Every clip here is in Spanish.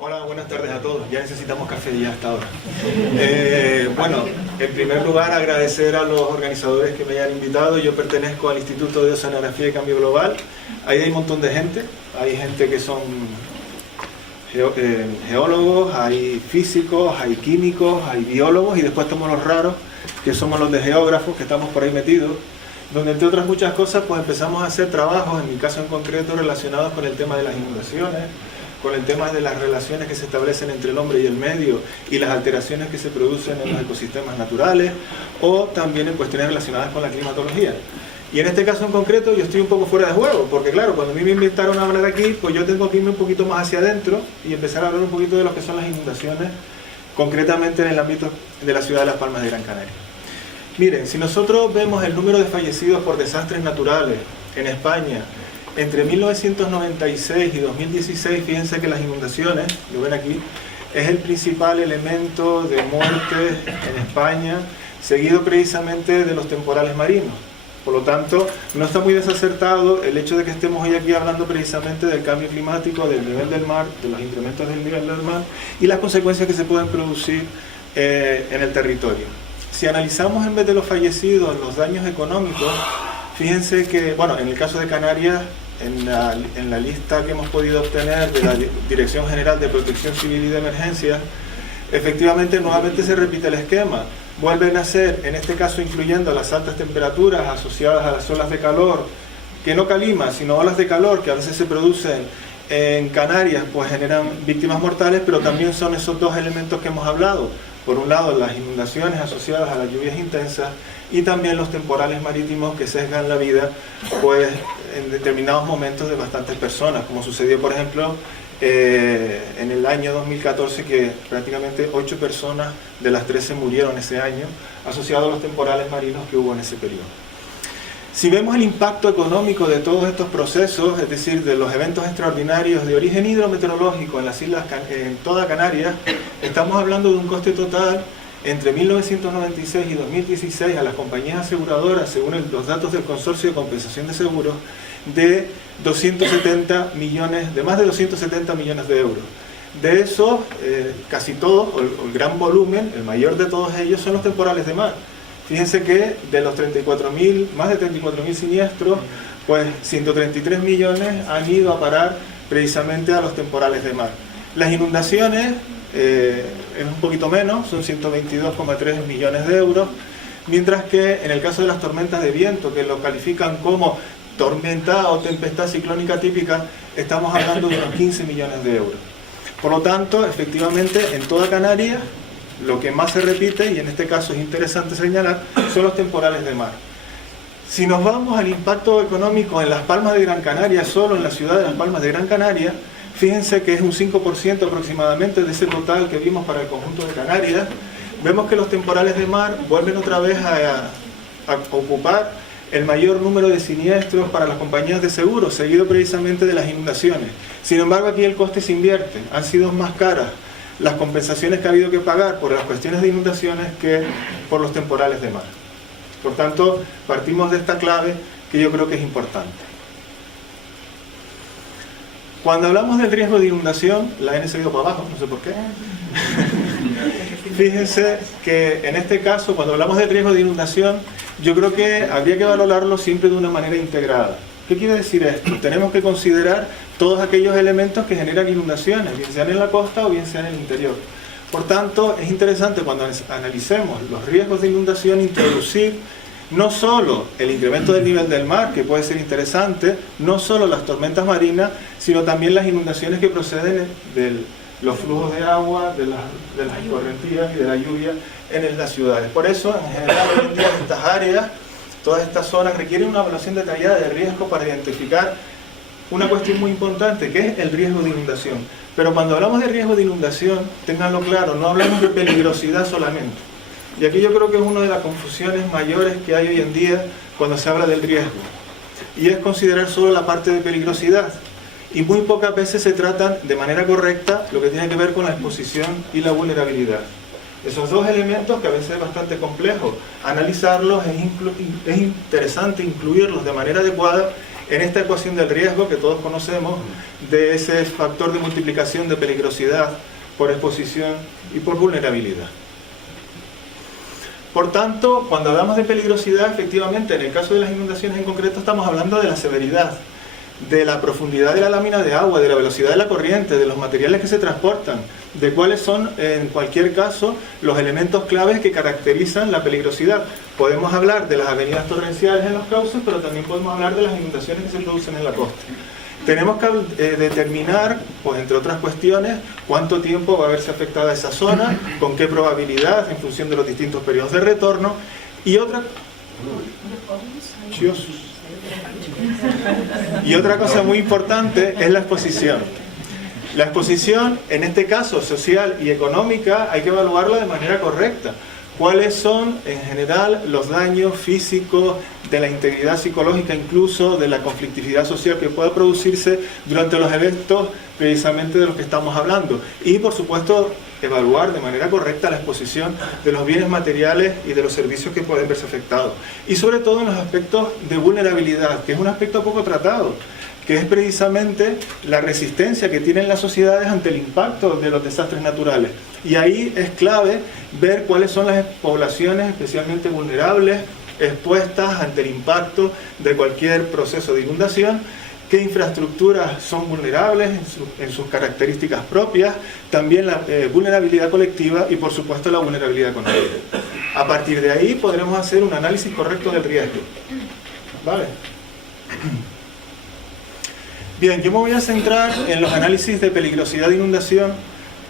Hola, buenas tardes a todos. Ya necesitamos café ya hasta ahora. Bueno, en primer lugar agradecer a los organizadores que me hayan invitado. Yo pertenezco al Instituto de Oceanografía y Cambio Global. Ahí hay un montón de gente. Hay gente que son geólogos, hay físicos, hay químicos, hay biólogos y después estamos los raros, que somos los de geógrafos, que estamos por ahí metidos, donde entre otras muchas cosas pues empezamos a hacer trabajos, en mi caso en concreto, relacionados con el tema de las inundaciones, con el tema de las relaciones que se establecen entre el hombre y el medio y las alteraciones que se producen en los ecosistemas naturales, o también en cuestiones relacionadas con la climatología. Y en este caso en concreto yo estoy un poco fuera de juego, porque claro, cuando a mí me invitaron a hablar aquí, pues yo tengo que irme un poquito más hacia adentro y empezar a hablar un poquito de lo que son las inundaciones, concretamente en el ámbito de la ciudad de Las Palmas de Gran Canaria. Miren, si nosotros vemos el número de fallecidos por desastres naturales en España, entre 1996 y 2016, fíjense que las inundaciones, lo ven aquí, es el principal elemento de muerte en España, seguido precisamente de los temporales marinos. Por lo tanto, no está muy desacertado el hecho de que estemos hoy aquí hablando precisamente del cambio climático, del nivel del mar, de los incrementos del nivel del mar y las consecuencias que se pueden producir en el territorio. Si analizamos en vez de los fallecidos los daños económicos, fíjense que, bueno, en el caso de Canarias, en la lista que hemos podido obtener de la Dirección General de Protección Civil y de Emergencias, efectivamente nuevamente se repite el esquema. Vuelven a ser, en este caso incluyendo las altas temperaturas asociadas a las olas de calor, que no caliman, sino olas de calor que a veces se producen en Canarias, pues generan víctimas mortales, pero también son esos dos elementos que hemos hablado. Por un lado, las inundaciones asociadas a las lluvias intensas y también los temporales marítimos que sesgan la vida, pues en determinados momentos de bastantes personas, como sucedió, por ejemplo, en el año 2014, que prácticamente 8 personas de las 13 murieron ese año, asociados a los temporales marinos que hubo en ese periodo. Si vemos el impacto económico de todos estos procesos, es decir, de los eventos extraordinarios de origen hidrometeorológico en las islas, en toda Canarias, estamos hablando de un coste total entre 1996 y 2016 a las compañías aseguradoras, según los datos del Consorcio de Compensación de Seguros, de 270 millones, de más de 270 millones de euros. De eso, casi todo, o el gran volumen, el mayor de todos ellos, son los temporales de mar. Fíjense que de los más de 34.000 siniestros, pues 133 millones han ido a parar precisamente a los temporales de mar. Las inundaciones es un poquito menos, son 122,3 millones de euros, mientras que en el caso de las tormentas de viento, que lo califican como tormenta o tempestad ciclónica típica, estamos hablando de unos 15 millones de euros. Por lo tanto, efectivamente, en toda Canarias, lo que más se repite, y en este caso es interesante señalar, son los temporales de mar. Si nos vamos al impacto económico en Las Palmas de Gran Canaria, solo en la ciudad de Las Palmas de Gran Canaria, fíjense que es un 5% aproximadamente de ese total que vimos para el conjunto de Canarias. Vemos que los temporales de mar vuelven otra vez a ocupar el mayor número de siniestros para las compañías de seguros, seguido precisamente de las inundaciones. Sin embargo, aquí el coste se invierte, han sido más caras las compensaciones que ha habido que pagar por las cuestiones de inundaciones que por los temporales de mar. Por tanto, partimos de esta clave que yo creo que es importante. Cuando hablamos del riesgo de inundación, la N se ha ido para abajo, no sé por qué. Fíjense que en este caso, cuando hablamos del riesgo de inundación, yo creo que habría que valorarlo siempre de una manera integrada. ¿Qué quiere decir esto? Tenemos que considerar todos aquellos elementos que generan inundaciones, bien sean en la costa o bien sean en el interior. Por tanto, es interesante cuando analicemos los riesgos de inundación introducir no solo el incremento del nivel del mar, que puede ser interesante, no solo las tormentas marinas, sino también las inundaciones que proceden de los flujos de agua, de las correntías y de la lluvia en las ciudades. Por eso, en general, hoy en día estas áreas, todas estas zonas requieren una evaluación detallada de riesgo para identificar una cuestión muy importante, que es el riesgo de inundación. Pero cuando hablamos de riesgo de inundación, ténganlo claro, no hablamos de peligrosidad solamente. Y aquí yo creo que es una de las confusiones mayores que hay hoy en día cuando se habla del riesgo. Y es considerar solo la parte de peligrosidad. Y muy pocas veces se tratan de manera correcta lo que tiene que ver con la exposición y la vulnerabilidad. Esos dos elementos, que a veces es bastante complejo analizarlos, es interesante incluirlos de manera adecuada en esta ecuación del riesgo que todos conocemos, de ese factor de multiplicación de peligrosidad por exposición y por vulnerabilidad. Por tanto, cuando hablamos de peligrosidad, efectivamente, en el caso de las inundaciones en concreto, estamos hablando de la severidad, de la profundidad de la lámina de agua, de la velocidad de la corriente, de los materiales que se transportan, de cuáles son, en cualquier caso, los elementos claves que caracterizan la peligrosidad. Podemos hablar de las avenidas torrenciales en los cauces, pero también podemos hablar de las inundaciones que se producen en la costa. Tenemos que determinar, pues entre otras cuestiones, cuánto tiempo va a verse afectada esa zona, con qué probabilidad, en función de los distintos periodos de retorno, y otra cosa muy importante es la exposición. La exposición, en este caso social y económica, hay que evaluarla de manera correcta. ¿Cuáles son, en general, los daños físicos, de la integridad psicológica, incluso de la conflictividad social que pueda producirse durante los eventos precisamente de los que estamos hablando? Y, por supuesto, evaluar de manera correcta la exposición de los bienes materiales y de los servicios que pueden verse afectados. Y sobre todo en los aspectos de vulnerabilidad, que es un aspecto poco tratado, que es precisamente la resistencia que tienen las sociedades ante el impacto de los desastres naturales. Y ahí es clave ver cuáles son las poblaciones especialmente vulnerables, expuestas ante el impacto de cualquier proceso de inundación, qué infraestructuras son vulnerables en sus características propias, también la vulnerabilidad colectiva y, por supuesto, la vulnerabilidad económica. A partir de ahí podremos hacer un análisis correcto del riesgo. ¿Vale? Bien, yo me voy a centrar en los análisis de peligrosidad de inundación,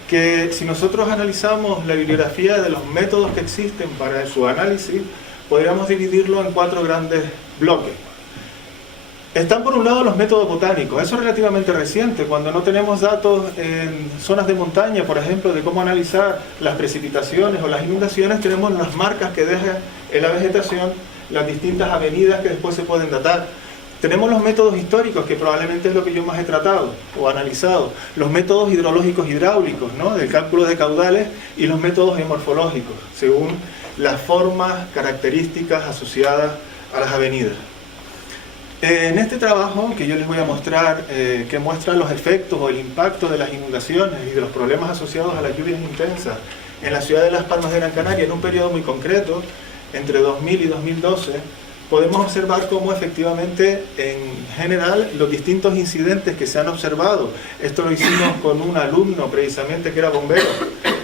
que si nosotros analizamos la bibliografía de los métodos que existen para su análisis, podríamos dividirlo en 4 grandes bloques. Están por un lado los métodos botánicos, eso es relativamente reciente, cuando no tenemos datos en zonas de montaña, por ejemplo, de cómo analizar las precipitaciones o las inundaciones, tenemos las marcas que deja en la vegetación, las distintas avenidas que después se pueden datar. Tenemos los métodos históricos, que probablemente es lo que yo más he tratado o analizado, los métodos hidrológicos hidráulicos, ¿no?, del cálculo de caudales, y los métodos geomorfológicos, según las formas características asociadas a las avenidas. En este trabajo que yo les voy a mostrar, que muestra los efectos o el impacto de las inundaciones y de los problemas asociados a las lluvias intensas en la ciudad de Las Palmas de Gran Canaria en un periodo muy concreto, entre 2000 y 2012, podemos observar cómo efectivamente, en general, los distintos incidentes que se han observado, esto lo hicimos con un alumno precisamente que era bombero,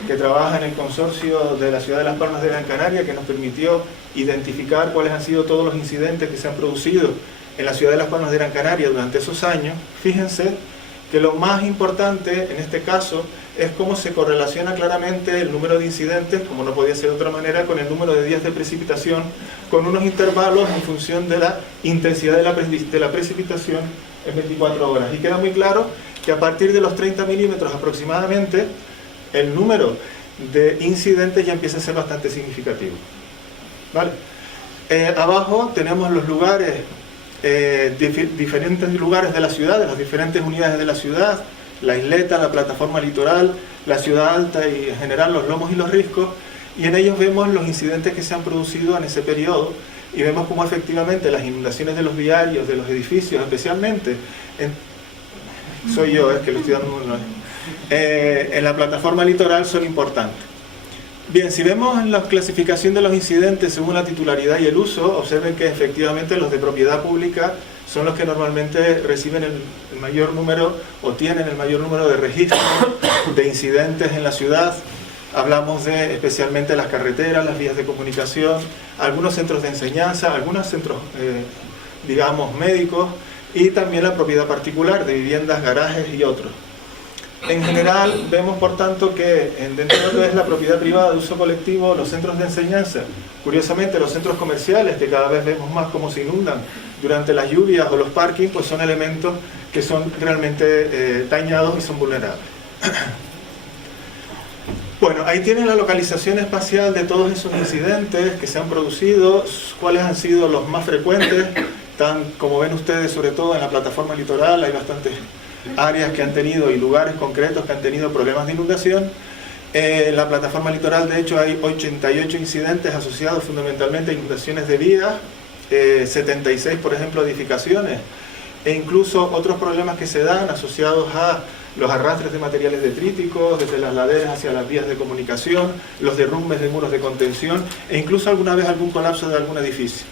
que trabaja en el consorcio de la ciudad de Las Palmas de Gran Canaria, que nos permitió identificar cuáles han sido todos los incidentes que se han producido en la ciudad de Las Palmas de Gran Canaria durante esos años. Fíjense que lo más importante en este caso es cómo se correlaciona claramente el número de incidentes, como no podía ser de otra manera, con el número de días de precipitación, con unos intervalos en función de la intensidad de la precipitación en 24 horas. Y queda muy claro que a partir de los 30 milímetros aproximadamente, el número de incidentes ya empieza a ser bastante significativo. ¿Vale? Abajo tenemos los lugares, diferentes lugares de la ciudad, de las diferentes unidades de la ciudad, la isleta, la plataforma litoral, la ciudad alta y en general los lomos y los riscos, y en ellos vemos los incidentes que se han producido en ese periodo y vemos cómo efectivamente las inundaciones de los viarios, de los edificios especialmente, soy yo, es que lo estoy dando en la plataforma litoral son importantes. Bien, si vemos la clasificación de los incidentes según la titularidad y el uso, observen que efectivamente los de propiedad pública son los que normalmente reciben el mayor número o tienen el mayor número de registros de incidentes en la ciudad. Hablamos de especialmente las carreteras, las vías de comunicación, algunos centros de enseñanza, algunos centros, digamos, médicos, y también la propiedad particular de viviendas, garajes y otros. En general, vemos por tanto que dentro de lo que es la propiedad privada de uso colectivo, los centros de enseñanza, curiosamente los centros comerciales, que cada vez vemos más cómo se inundan durante las lluvias, o los parkings, pues son elementos que son realmente dañados y son vulnerables. Bueno, ahí tienen la localización espacial de todos esos incidentes que se han producido, cuáles han sido los más frecuentes, como ven ustedes, sobre todo en la plataforma litoral, hay bastantes áreas que han tenido y lugares concretos que han tenido problemas de inundación. En la plataforma litoral, de hecho, hay 88 incidentes asociados fundamentalmente a inundaciones de vías, 76, por ejemplo, edificaciones e incluso otros problemas que se dan asociados a los arrastres de materiales detríticos, desde las laderas hacia las vías de comunicación, los derrumbes de muros de contención, e incluso alguna vez algún colapso de algún edificio.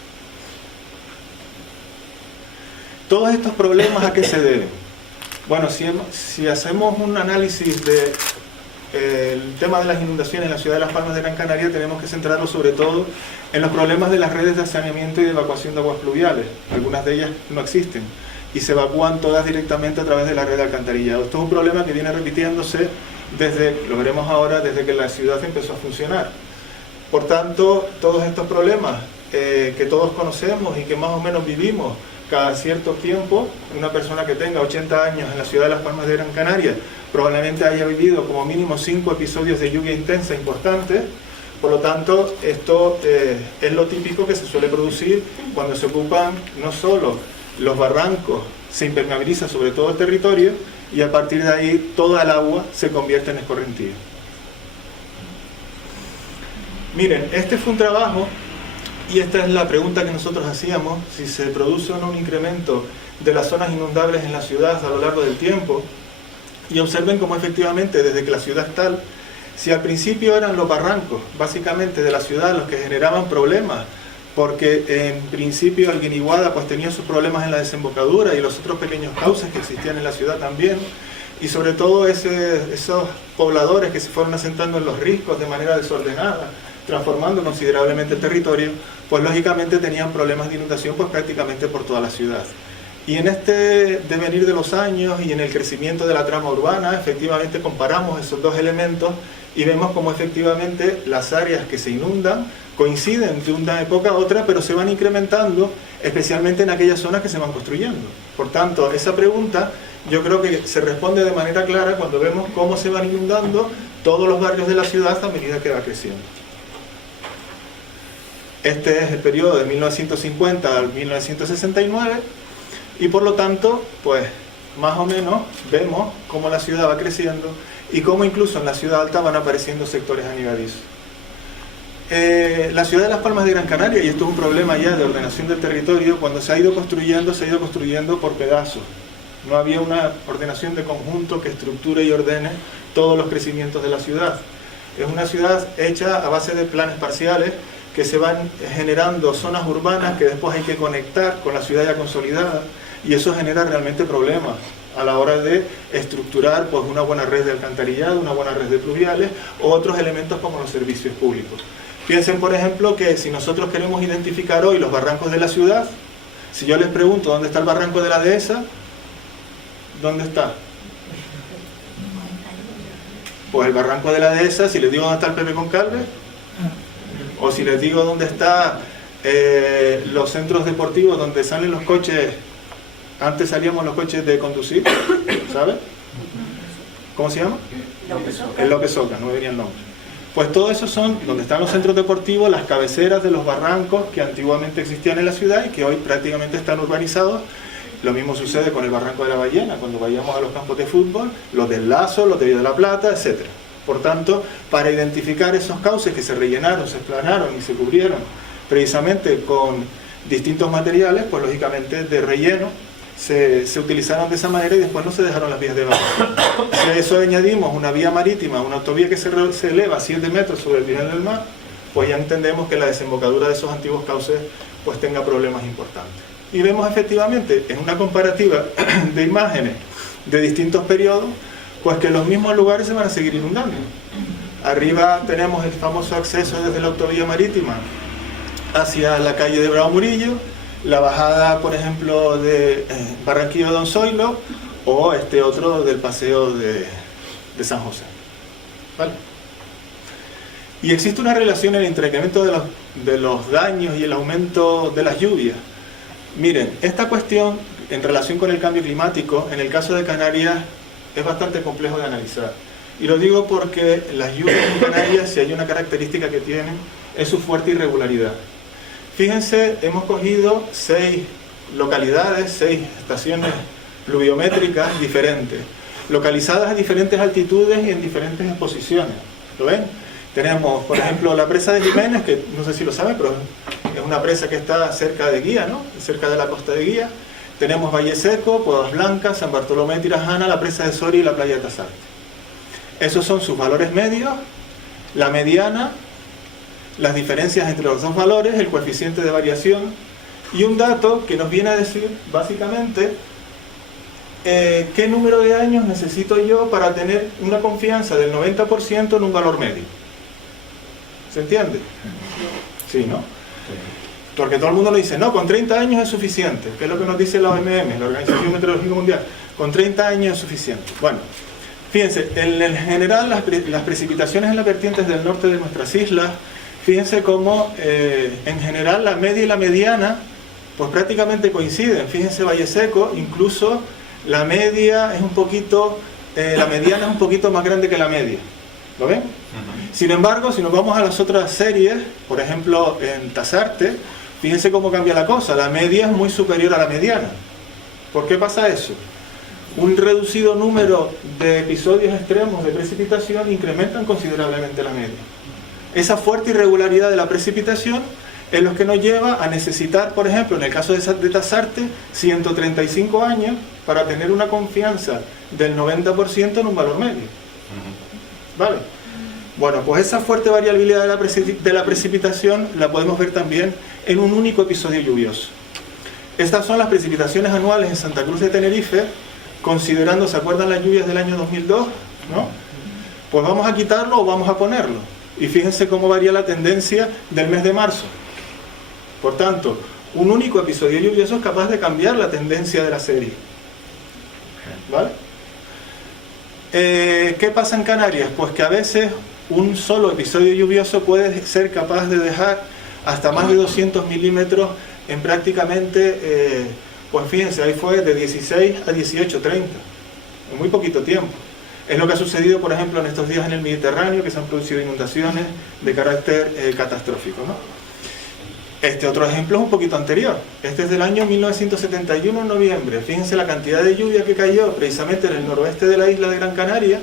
Todos estos problemas, ¿a qué se deben? Bueno, si hacemos un análisis del tema de las inundaciones en la ciudad de Las Palmas de Gran Canaria, tenemos que centrarnos sobre todo en los problemas de las redes de saneamiento y de evacuación de aguas pluviales. Algunas de ellas no existen y se evacúan todas directamente a través de la red de alcantarillado. Esto es un problema que viene repitiéndose desde, lo veremos ahora, desde que la ciudad empezó a funcionar. Por tanto, todos estos problemas que todos conocemos y que más o menos vivimos cada cierto tiempo, una persona que tenga 80 años en la ciudad de Las Palmas de Gran Canaria probablemente haya vivido como mínimo 5 episodios de lluvia intensa importantes. Por lo tanto, esto es lo típico que se suele producir cuando se ocupan no solo los barrancos, se impermeabiliza sobre todo el territorio y a partir de ahí toda el agua se convierte en escorrentío. Miren, este fue un trabajo y esta es la pregunta que nosotros hacíamos: si se produce o no un incremento de las zonas inundables en la ciudad a lo largo del tiempo. Y observen cómo efectivamente desde que la ciudad es tal, si al principio eran los barrancos básicamente de la ciudad los que generaban problemas, porque en principio el Guiniguada pues tenía sus problemas en la desembocadura y los otros pequeños cauces que existían en la ciudad también, y sobre todo esos pobladores que se fueron asentando en los riscos de manera desordenada, transformando considerablemente el territorio, pues lógicamente tenían problemas de inundación pues prácticamente por toda la ciudad. Y en este devenir de los años y en el crecimiento de la trama urbana, efectivamente comparamos esos dos elementos y vemos cómo efectivamente las áreas que se inundan coinciden de una época a otra, pero se van incrementando, especialmente en aquellas zonas que se van construyendo. Por tanto, esa pregunta yo creo que se responde de manera clara cuando vemos cómo se van inundando todos los barrios de la ciudad a medida que va creciendo. Este es el periodo de 1950 al 1969 y por lo tanto, pues más o menos vemos cómo la ciudad va creciendo y cómo incluso en la ciudad alta van apareciendo sectores anegradizos. La ciudad de Las Palmas de Gran Canaria, y esto es un problema ya de ordenación del territorio, cuando se ha ido construyendo por pedazos. No había una ordenación de conjunto que estructure y ordene todos los crecimientos de la ciudad. Es una ciudad hecha a base de planes parciales que se van generando zonas urbanas que después hay que conectar con la ciudad ya consolidada, y eso genera realmente problemas a la hora de estructurar pues una buena red de alcantarillado, una buena red de pluviales o otros elementos como los servicios públicos. Piensen, por ejemplo, que si nosotros queremos identificar hoy los barrancos de la ciudad, si yo les pregunto dónde está el barranco de la dehesa, ¿dónde está? Pues el barranco de la dehesa, si les digo dónde está el Pepe Concalves, o si les digo dónde están los centros deportivos donde salen los coches, antes salíamos los coches de conducir, ¿sabes? ¿Cómo se llama? El López Oca, no me venía el nombre. Pues todo eso son donde están los centros deportivos, las cabeceras de los barrancos que antiguamente existían en la ciudad y que hoy prácticamente están urbanizados. Lo mismo sucede con el Barranco de la Ballena, cuando vayamos a los campos de fútbol, los del Lazo, los de Villa de la Plata, etc. Por tanto, para identificar esos cauces que se rellenaron, se explanaron y se cubrieron precisamente con distintos materiales, pues lógicamente de relleno, se utilizaron de esa manera y después no se dejaron las vías de evacuación. Si a eso añadimos una vía marítima, una autovía que se eleva a 7 metros sobre el nivel del mar, pues ya entendemos que la desembocadura de esos antiguos cauces pues tenga problemas importantes. Y vemos efectivamente en una comparativa de imágenes de distintos periodos, pues que los mismos lugares se van a seguir inundando. Arriba tenemos el famoso acceso desde la autovía marítima hacia la calle de Bravo Murillo, la bajada, por ejemplo, de Barranquillo Don Zoilo, o este otro del paseo de San José. ¿Vale? Y existe una relación en el incremento de los daños y el aumento de las lluvias. Miren, esta cuestión en relación con el cambio climático, en el caso de Canarias, es bastante complejo de analizar. Y lo digo porque las lluvias en Canarias, si hay una característica que tienen, es su fuerte irregularidad. Fíjense, hemos cogido 6 localidades, 6 estaciones pluviométricas diferentes, localizadas a diferentes altitudes y en diferentes exposiciones. ¿Lo ven? Tenemos, por ejemplo, la presa de Jiménez, que no sé si lo saben, pero es una presa que está cerca de Guía, ¿no? Cerca de la costa de Guía. tenemos Valle Seco, Cuevas Blancas, San Bartolomé de Tirajana, la presa de Soria y la playa de Tasarte. Esos son sus valores medios, la mediana, las diferencias entre los dos valores, el coeficiente de variación y un dato que nos viene a decir básicamente qué número de años necesito yo para tener una confianza del 90% en un valor medio. ¿Se entiende? Sí, ¿no? Porque todo el mundo le dice, no, con 30 años es suficiente, que es lo que nos dice la OMM, la Organización Meteorológica Mundial. Con 30 años es suficiente. Bueno, fíjense, en general las precipitaciones en las vertientes del norte de nuestras islas, fíjense cómo en general la media y la mediana pues prácticamente coinciden. Fíjense Valle Seco, incluso la media es un poquito, la mediana es un poquito más grande que la media. ¿Lo ven? Sin embargo, si nos vamos a las otras series, por ejemplo en Tasarte, fíjense cómo cambia la cosa. La media es muy superior a la mediana. ¿Por qué pasa eso? Un reducido número de episodios extremos de precipitación incrementan considerablemente la media. Esa fuerte irregularidad de la precipitación es lo que nos lleva a necesitar, por ejemplo, en el caso de Tasarte, 135 años para tener una confianza del 90% en un valor medio. ¿Vale? Bueno, pues esa fuerte variabilidad de la precipitación la podemos ver también en un único episodio lluvioso. Estas son las precipitaciones anuales en Santa Cruz de Tenerife, considerando, ¿se acuerdan las lluvias del año 2002? ¿No? Pues vamos a quitarlo o vamos a ponerlo. Y fíjense cómo varía la tendencia del mes de marzo. Por tanto, un único episodio lluvioso es capaz de cambiar la tendencia de la serie. ¿Vale? ¿Qué pasa en Canarias? Pues que a veces un solo episodio lluvioso puede ser capaz de dejar hasta más de 200 milímetros en prácticamente, pues fíjense, ahí fue de 16 a 18:30, en muy poquito tiempo. Es lo que ha sucedido, por ejemplo, en estos días en el Mediterráneo, que se han producido inundaciones de carácter catastrófico, ¿no? Este otro ejemplo es un poquito anterior. Este es del año 1971, en noviembre. Fíjense la cantidad de lluvia que cayó precisamente en el noroeste de la isla de Gran Canaria,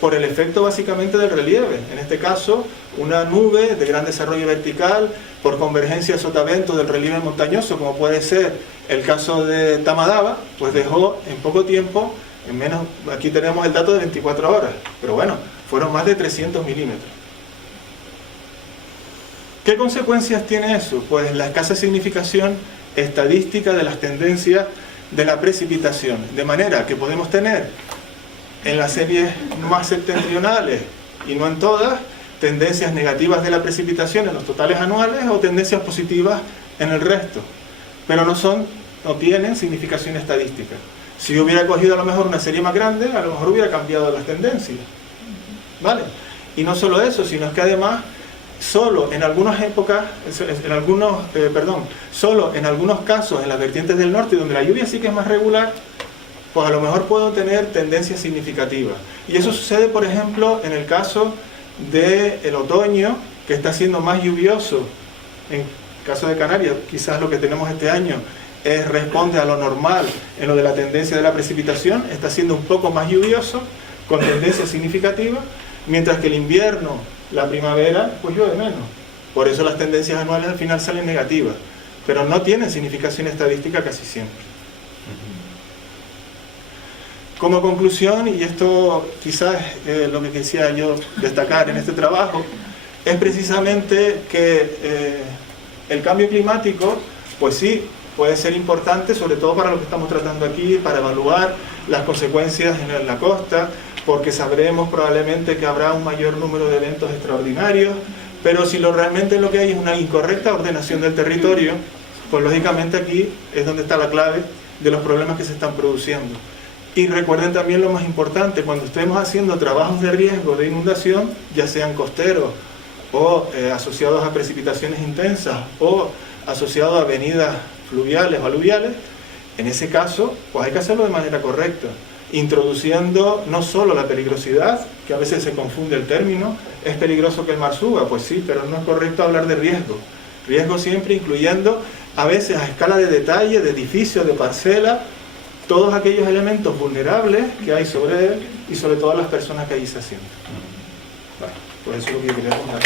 por el efecto básicamente del relieve. En este caso, una nube de gran desarrollo vertical, por convergencia sotavento del relieve montañoso, como puede ser el caso de Tamadaba, pues dejó en poco tiempo, en menos, aquí tenemos el dato de 24 horas, pero bueno, fueron más de 300 milímetros. ¿Qué consecuencias tiene eso? Pues la escasa significación estadística de las tendencias de la precipitación, de manera que podemos tener en las series más septentrionales y no en todas, tendencias negativas de la precipitación en los totales anuales o tendencias positivas en el resto, pero no tienen significación estadística. Si yo hubiera cogido a lo mejor una serie más grande, a lo mejor hubiera cambiado las tendencias, ¿vale? Y no solo eso, sino que además solo en algunas épocas, solo en algunos casos en las vertientes del norte donde la lluvia sí que es más regular, pues a lo mejor puedo tener tendencias significativas. Y eso sucede, por ejemplo, en el caso del otoño, que está siendo más lluvioso. En el caso de Canarias, quizás lo que tenemos este año responde a lo normal en lo de la tendencia de la precipitación, está siendo un poco más lluvioso, con tendencia significativa, mientras que el invierno, la primavera, pues llueve menos. Por eso las tendencias anuales al final salen negativas, pero no tienen significación estadística casi siempre. Como conclusión, y esto quizás es lo que quisiera yo destacar en este trabajo, es precisamente que el cambio climático, pues sí, puede ser importante, sobre todo para lo que estamos tratando aquí, para evaluar las consecuencias en la costa, porque sabremos probablemente que habrá un mayor número de eventos extraordinarios, pero si realmente lo que hay es una incorrecta ordenación del territorio, pues lógicamente aquí es donde está la clave de los problemas que se están produciendo. Y recuerden también lo más importante, cuando estemos haciendo trabajos de riesgo de inundación, ya sean costeros o asociados a precipitaciones intensas o asociados a avenidas fluviales o aluviales, en ese caso pues hay que hacerlo de manera correcta, introduciendo no solo la peligrosidad, que a veces se confunde el término, es peligroso que el mar suba, pues sí, pero no es correcto hablar de riesgo. Riesgo siempre incluyendo a veces a escala de detalle, de edificio, de parcela, todos aquellos elementos vulnerables que hay sobre él y sobre todas las personas que allí se asientan. Bueno, pues eso es lo que yo quería contar.